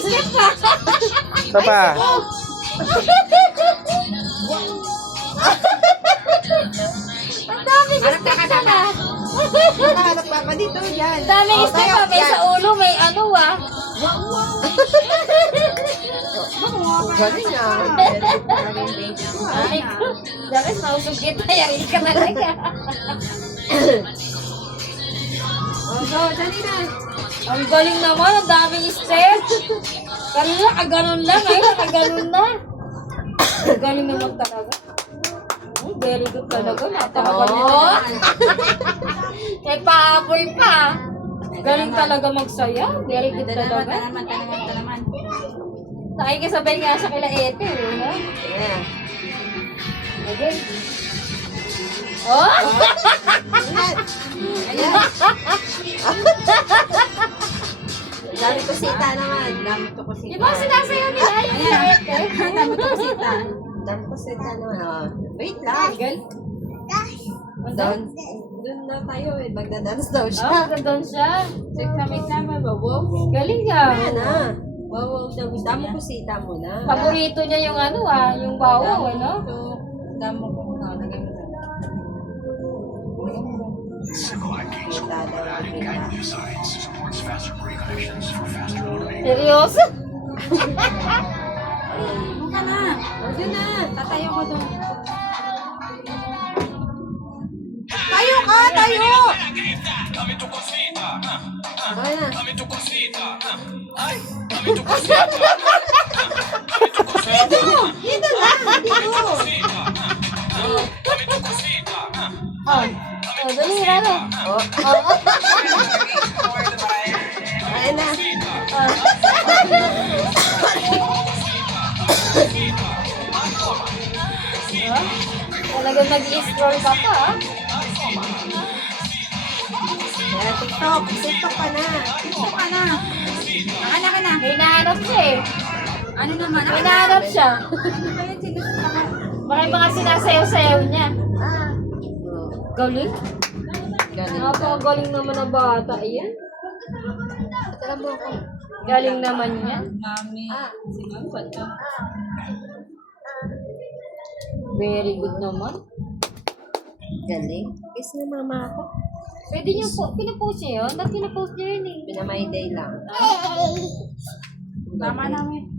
Step ka. Ito pa. Ang dami step ka na. Nakahanap ka pa dito, yan. Ang dami step ka. May sa ulo, may ano ah. Galing ah. Ay, dapat mausog kita. Yari ka na lang ah. Go, dali na. Ang galing naman. Ang daming step. Kanina nakaganon lang. Ngayon nakaganon na. Ang galing naman talaga. Very good talaga. Natawag nito. May paapoy pa. Galing talaga magsaya. Very good talaga. Tanaman. Nakikisabay nga sa kila Ete. Ha? Yeah. Okay. Oh! Ayan. Dami ko sita naman. Dami ko sita. Di ba sinasayaw nila yung kila Ete? Dami ko sita. Dami ko sita naman. Oh. Wait lang. Doon. Doon na tayo eh. Magdadance daw siya. Oh, gandun siya. Check na may tama ba? Wow. Galing niya. Ayan na. Wow. Dami ko sita muna. Paborito niya yung ano ah, yung bawo, ano? Dami ko muna. Lagay mo na. Seryoso? Buka na. Doon na. Tatayo ko doon. Tayo ka! Tayo! Okay na. Dito na! Dito! Oh, dali na ano? Oh. Ayan na. Talagang nag-i-scroll ka pa ah. Ayan, TikTok. TikTok ka na. TikTok ka na. Anak ka na. May nahanap siya eh. Ano naman? May nahanap siya. Baka yung mga sinasayaw-sayaw niya. Galing? Galing. Napakagaling naman ang bata. Ayan. Tara mo ako. Galing naman yan. Mami. Si Mami ba ito? Very good naman. Galing. Kiss na mama ako. Pwede niyo po, pinapost niyo yun? Ba't pinapost niyo yun eh? Pinamay day lang. Tama namin.